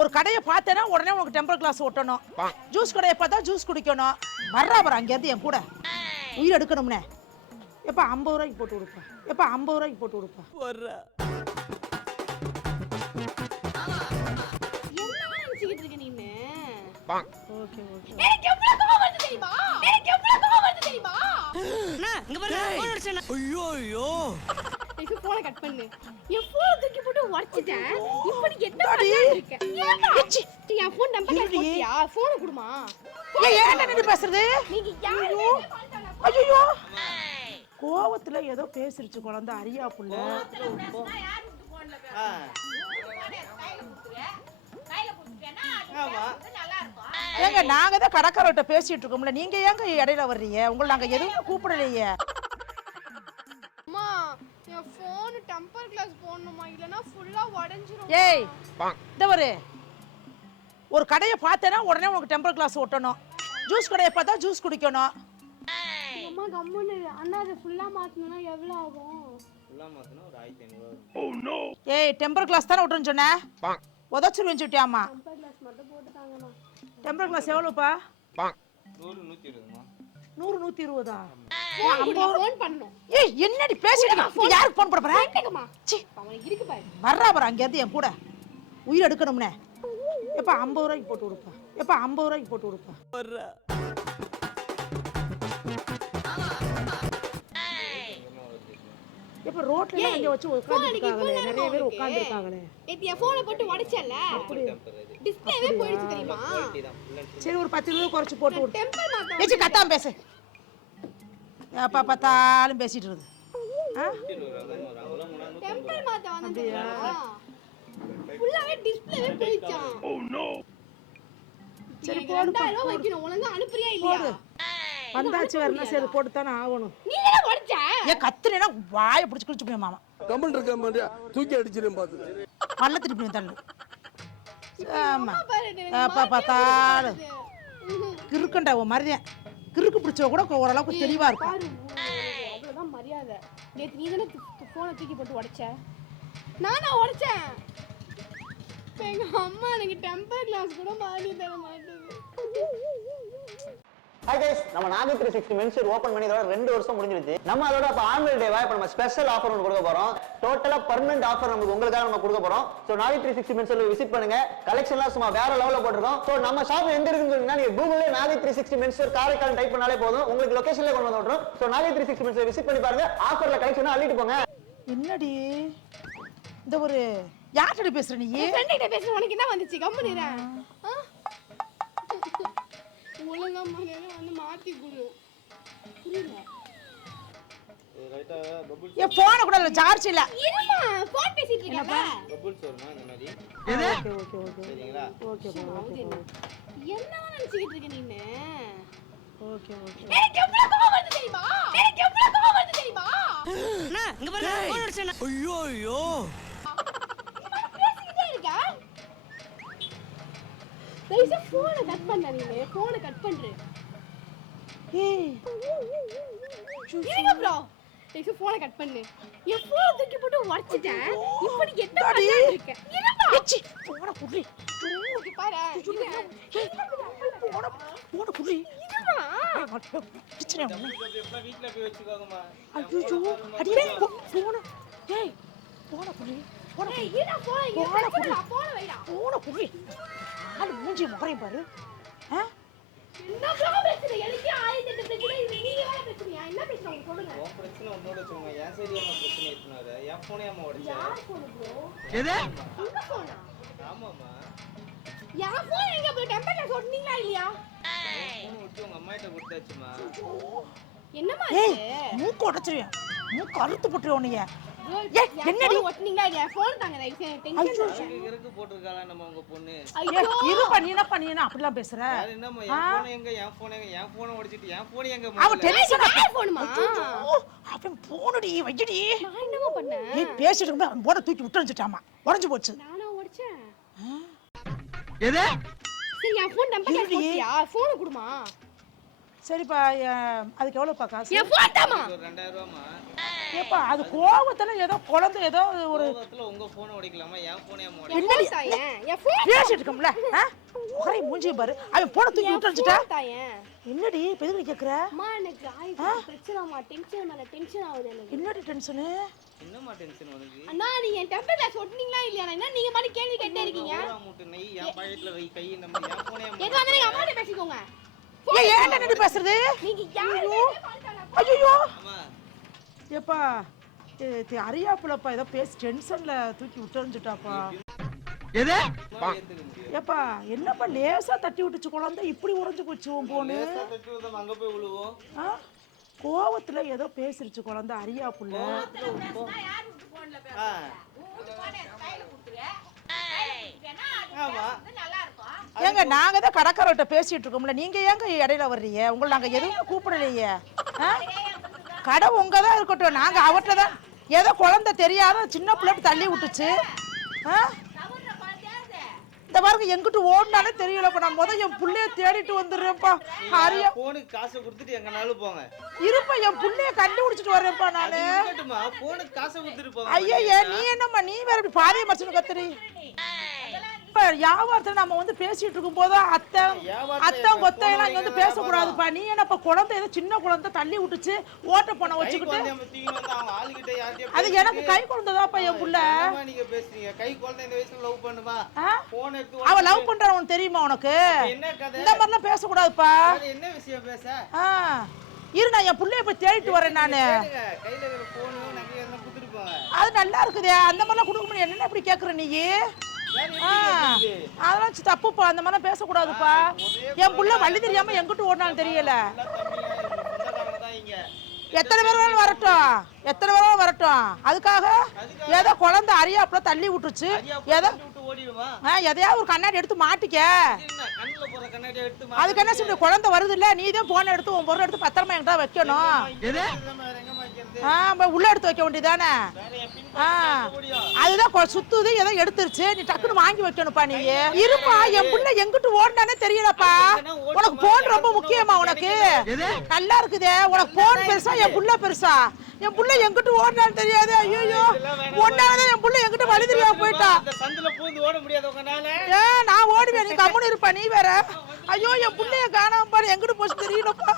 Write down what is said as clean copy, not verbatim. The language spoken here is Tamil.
ஒரு கடையை பார்த்தேன்னா உடனே உனக்கு டெம்பர் கிளாஸ் ஒட்டணும். ஜூஸ் கடையை பார்த்தா ஜூஸ் குடிக்கணும். வர்றாபுரம் அங்கேருந்து என் கூட உயிர் எடுக்கணும்னே. எப்போ 50 ரூபாய்க்கு போட்டு கொடுப்பேன். எப்போ 50 ரூபாய்க்கு போட்டு கொடுப்பேன். Okay okay. எனக்கு எவ்வளவு கோவம் வருது தெரியுமா? எனக்கு எவ்வளவு கோவம் வருது தெரியுமா? அண்ணா இங்க பாருங்க போன் அடிச்சேன். ஐயோ ஐயோ. இப்போ போனை கட் பண்ணு. என் போன் தூக்கி போட்டு உடைச்சிட்டேன். இப்போ நீ என்ன பண்ணிட்டு இருக்க? ஏச்சி நீ என் போன் நம்பர் போட்டியா? போனை குடுமா. ஏன் என்ன பேசுறது? நீங்க யாரு? ஐயோ. கோவத்துல ஏதோ பேசிருச்சு குழந்தை அரியா புள்ள. யார் போன்ல ஏங்க நாங்க தான் கடைக்காரர்கிட்ட பேசிட்டு இருக்கோம்ல, நீங்க ஏங்க இடையில வர்றீங்க? உங்களை நாங்க எதுவும் கூப்பிடலையே. அம்மா என் போன் டெம்பர் கிளாஸ் போடணுமா, இல்லனா ஃபுல்லா உடைஞ்சிரும். ஏய் இந்த ஒரு கடையை பார்த்தேன்னா உடனே உனக்கு டெம்பர் கிளாஸ் ஒட்டணும். ஜூஸ் கடையை பார்த்தா ஜூஸ் குடிக்கணும். அம்மா கம்முன்னு அண்ணா அது ஃபுல்லா மாத்தணும்னா எவ்வளவு ஆகும்? ஃபுல்லா மாத்தணும் ஒரு 1500. Oh no. ஏய் டெம்பர் கிளாஸ் தான ஒட்டணும் சொன்னே. உதச்சிருவேன் சொல்லிட்டியாமா. டெம்பர் கிளாஸ் மட்டும் போட்டு தாங்கமா. டெம்பர் கிளாஸ் எவ்வளவுப்பா? 100 120மா. 100 120ஆ? ஃபோன் பண்ணனும். ஏய் என்னடி பேசிட்டு இருக்க? யாருக்கு ஃபோன் பண்ண போற? கேக்குமா? சி அவன் இருக்கு பாரு. வர்றாபுரம் அங்கேருந்து என் கூட உயிர் எடுக்கணும்னே. எப்போ 50 ரூபாய்க்கு போட்டு கொடுப்பேன். எப்போ 50 ரூபாய்க்கு போட்டு கொடுப்பேன். இப்ப ரோட்ல அங்க வச்சு உட்கார்ந்திருக்காங்களே, நிறைய பேர் உட்கார்ந்திருக்காங்களே. ஏத்தியா போனை போட்டு உடைச்சல. டிஸ்ப்ளேவே போயிடுச்சு தெரியுமா? சரி ஒரு 10 ரூபாய் குறைச்சு போட்டு விடு. டெம்பர் மாத்த. ஏச்சி கத்தாம பேசு. அப்பா பார்த்தாலும் பேசிட்டு இருக்குது. டெம்பர் மாத்த வந்தேன்டா. ஃபுல்லாவே டிஸ்ப்ளேவே போயிடுச்சா? Oh no. சரி போடு. 2000 வைக்கணும். ஒழுங்கா அனுப்புறியா இல்லையா? வந்தாச்சு வரணும், சரி போட்டு தானே ஆகணும். நீ என்ன உடைச்ச? ஏன் கத்துறேன்னா வாயை பிடிச்சு கிழிச்சு போய் மாமா. கமெண்ட் இருக்க மாதிரியா தூக்கி அடிச்சிரும் பாத்து. பல்ல திருப்பி தள்ளு. ஆமா. அப்பா பார்த்தாலும் கிறுக்கண்டா உன் மரியாதை. கிறுக்கு பிடிச்சவ கூட ஓரளவுக்கு தெளிவா இருக்கும். அவ்வளவுதான் மரியாதை. நேத்து நீ தானே போனை தூக்கி போட்டு உடைச்ச. நானா உடைச்சேன்? எங்க அம்மா எனக்கு டெம்பர் கிளாஸ் கூட மாறி தர மாட்டேங்குது. Hi guys, நம்ம நாகை 360 மென்ஸ் ஓபன் பண்ணி இதோட 2 வருஷம் முடிஞ்சிருச்சு. நம்ம அதோட அப்ப ஆனுவல் டேவா இப்ப நம்ம ஸ்பெஷல் ஆஃபர் ஒன்னு கொடுக்க போறோம். டோட்டலா பெர்மனன்ட் ஆஃபர் நமக்கு உங்களுக்காக நம்ம கொடுக்க போறோம். சோ நாகை 360 மென்ஸ்ல விசிட் பண்ணுங்க. கலெக்ஷன்லாம் சும்மா வேற லெவல்ல போட்டுறோம். சோ நம்ம ஷாப் எங்க இருக்குன்னு சொன்னீங்கன்னா நீங்க கூகுள்ல நாகை 360 மென்ஸ் காரைக்கால் டைப் பண்ணாலே போதும், உங்களுக்கு லொகேஷன்ல கொண்டு வந்து விட்டுரும். சோ நாகை 360 மென்ஸ் விசிட் பண்ணி பாருங்க. ஆஃபர்ல கலெக்ஷன் அள்ளிட்டு போங்க. என்னடி இந்த ஒரு யார்கிட்ட பேசுற நீ? என் ஃப்ரெண்ட் கிட்ட பேசுற. உனக்கு என்ன வந்துச்சு? கம்முனிரா. ஒழுங்கா மகனே வந்து மாத்தி குடு. புரியல. ரைட்டா பபிள்ஸ். ஏ போன் கூட இல்ல, சார்ஜ் இல்ல. இருமா போன் பேசிட்டு இருக்கேன்ல. பபிள்ஸ் வருமா இந்த மாதிரி? Okay okay okay. சரிங்களா? Okay okay. என்ன நினைச்சிட்டு இருக்க நீ? Okay okay. எனக்கு எவ்வளவு கோவம் வருது தெரியுமா? எனக்கு எவ்வளவு கோவம் வருது தெரியுமா? அண்ணா இங்க பாருங்க போன் அடிச்சேன். ஐயோ ஐயோ. பேசிட்டே இருக்க. ரைசா போனை கட் பண்ணு நீ. போனை கட் பண்ற. ஏய் இருங்க ப்ரோ. ரைசா போனை கட் பண்ணு. என் போன் தூக்கி போட்டு உடைச்சிட்டேன். இப்போ நீ என்ன பண்ணிட்டு இருக்க? இருமா. ஏச்சி போட புடி. இங்க பாரு. போட புடி. இருமா. பிரச்சனை இல்ல. எப்ப வீட்ல போய் வெச்சுக்கோங்கமா. ஐயோ அடியே போன. ஏய் போட புடி. போட புடி. ஏய் இத போன் இங்க வெச்சுடா. போன் வைடா. போட புடி. ஆளு மூஞ்சி முறை பாரு. என்ன ப்ராப்ளம் இது? எனக்கு 1008 பிரச்சனை. நீங்க வேற பிரச்சனையா? என்ன பிரச்சனை உங்களுக்கு சொல்லுங்க. உன் பிரச்சனை உன்னோட வச்சுங்க. என் சைடுல என்ன பிரச்சனை இருக்குனாரு? என் போனே அம்மா உடைச்சா. யார் போன் ப்ரோ? எது? உங்க போனா? ஆமாமா. யார் போன் எங்க போய் டெம்பர் கிளாஸ் ஓடுனீங்களா இல்லையா? போன் விட்டு உங்க அம்மா கிட்ட கொடுத்தாச்சுமா. என்னமா ஏய் இது? மூக்கு உடைச்சிருவேன். மூக்கு அறுத்து போட்டுருவோம் நீ. ஏய் என்னடி ஓடுனீங்களா இல்லையா? போன் தாங்க ரைட் டென்ஷன். இருக்கு போட்டுருக்காளா நம்ம உங்க பொண்ணு? ஐயோ இரு பண்ணினா அப்படிலாம் பேசுற. யார் என்னம்மா என் போன் எங்க? என் போன் எங்க? என் போனை உடைச்சிட்டு என் போன் எங்க? அவ டென்ஷன் யார் போனுமா? அவன் போனடி வையடி. நான் என்னமா பண்ணேன்? ஏய் பேசிட்டு இருந்தா அவன் போட தூக்கி விட்டு வந்துட்டாமா. உடைஞ்சு போச்சு. நானா உடைச்சேன்? எது? சரி என் போன் டெம்பர் கிளாஸ் போட்டியா? போன் குடுமா. சரிப்பா அதுக்கு எவ்வளவுப்பா காசு? என் போன் தாமா. ஒரு 2000 ரூபாய்மா. ஏப்பா அது கோவத்துல ஏதோ குழந்தை ஏதோ ஒரு கோவத்துல உங்க போன் உடைக்கலாமா என் போனே மோட என் phone தாயேன். என் phone பேசிட்டு இருக்கோம்ல ஒரே மூஞ்சி பாரு அவன் போன தூக்கி விட்டு வச்சுட்டா தாயேன். என்னடி இப்ப எதுக்கு கேக்குற அம்மா எனக்கு ஆயிடுச்சு பிரச்சனைமா டென்ஷன் மேல டென்ஷன் ஆகுது எனக்கு. என்னடி டென்ஷனு என்னமா டென்ஷன் உனக்கு அண்ணா நீங்க என் டெம்பர் கிளாஸ் ஒட்டுனீங்களா இல்லையா என்ன நீங்க மாதிரி கேள்வி கேட்டே இருக்கீங்க. ஊரா மூட்டு நெய் என் பாக்கெட்ல வை கை நம்ம என் போனே எது வந்து நீங்க அம்மாட்ட பேசிக்கோங்க. ஏன் ஏன்டா நின்னு பேசுறது நீங்க யாரு ஐயோ ஆமா ஏப்பா அறியாப்புலப்பா ஏதோ பேசி டென்ஷன்ல தூக்கி விட்டுருந்துட்டாப்பா எது ஏத்துக்க முடியும் ஏப்பா என்னப்பா லேசா தட்டி விட்டுச்சு குழந்தை இப்படி உறைஞ்சு போச்சு உன் போனு லேசா தட்டி விட்டா அங்க போய் விழுவோம் ஆ? கோவத்துல ஏதோ பேசிருச்சு குழந்தை அறியாப்புல ஆ ஆமா ஏங்க நாங்க தான் கடற்கரைட்ட பேசிட்டு இருக்கோம்ல நீங்க ஏங்க இடையில வர்றீங்க உங்களை நாங்க எதுவும் கூப்பிடலையே ஆ? கடை உங்க தான் இருக்கட்டும் நாங்க அவர்கிட்ட தான் ஏதோ குழந்தை தெரியாத சின்ன பிள்ளை தள்ளி விட்டுச்சு ஆ? இந்த பாருங்க எங்கிட்டு ஓடினாலே தெரியலப்பா நான் என் புள்ளைய தேடிட்டு வந்துடுறேன்ப்பா அறியா போனுக்கு காசை கொடுத்துட்டு எங்கனாலும் போங்க இருப்பா என் புள்ளைய கண்டுபிடிச்சிட்டு வர்றேன்ப்பா நானு இருக்கட்டுமா போனுக்கு காசை கொடுத்துட்டு போங்க ஐயா நீ என்னம்மா நீ வேற இப்படி பாதைய மறைச்சு கத்துறி இப்ப வியாபாரத்துல நம்ம வந்து பேசிட்டு இருக்கும் போது அத்தை கொத்தையெல்லாம் இங்க வந்து பேசக்கூடாதுப்பா நீ என்னப்பா குழந்தை ஏதோ சின்ன குழந்தை தள்ளி விட்டுச்சு ஓட்ட போன வச்சுக்கிட்டு அவங்க ஆளுகிட்ட யார்கிட்டயும் அது எனக்கு கை குழந்தைதான்ப்பா என் புள்ள என்னமா நீங்க பேசுறீங்க கை குழந்தை இந்த வயசுல லவ் பண்ணுமா ஆ? போன் எடுத்து அவ லவ் பண்றவன் உனக்கு தெரியுமா உனக்கு என்ன கதை இந்த மாதிரிலாம் பேசக்கூடாதுப்பா அது என்ன விஷயம் பேச ஆ இரு நான் என் புள்ளைய போய் தேடிட்டு வரேன் நானு கேளுங்க, கையில இருக்கிற போனு நகையை எல்லாம் கொடுத்துட்டு போங்க அது நல்லா இருக்குதே அந்த மாதிரிலாம் கொடுக்க முடியும் என்னென்ன இப்படி கேக்குற நீ ஆ, அதெல்லாம் தப்புப்பா அந்த மாதிரிலாம் பேசக்கூடாதுப்பா என் புள்ள வழி தெரியாம எங்கிட்டு ஓடினாலும் தெரியல சொந்தக்காரங்க தான் இங்க எத்தனை பேர் வேணாலும் வரட்டும் அதுக்காக ஏதோ குழந்தை அறியாப்புல தள்ளி விட்டுருச்சு ஏதோ விட்டு ஓடிடுமா எதையாவது ஒரு கண்ணாடி எடுத்து மாட்டிக்க என்ன கண்ணுல போற கண்ணாடி எடுத்து அதுக்கு என்ன சொல்லி குழந்தை வருது இல்ல நீ தான் போன எடுத்து உன் பொருள் எடுத்து பத்திரமா என்கிட்ட வைக்கணும் எங்க வைக்கிறது உள்ள எடுத்து வைக்க வேண்டியதானே வேற என் பின் முடியும் அதுதான் சுத்துது ஏதோ எடுத்துருச்சு நீ டக்குன்னு வாங்கி வைக்கணும்ப்பா நீ இருப்பா என் புள்ள எங்கிட்டு ஓடினானே தெரியலப்பா உனக்கு போன் ரொம்ப முக்கியமா உனக்கு நல்லா இருக்குதே உனக்கு போன் பெருசா என் புள்ள பெருசா என் புள்ள எங்கிட்டு ஓடினான்னு தெரியாது ஐயோ ஒன்னாலதான் என் புள்ள எங்கிட்ட வழி தெரியாம போயிட்டா அந்த சந்துல பூந்து ஓட முடியாது உங்கனால நான் ஓடுவேன் நீ கம்முன்னு இருப்பா நீ வேற ஐயோ என் புள்ளைய காணாம பாரு எங்கிட்டு போச்சு தெரியலப்பா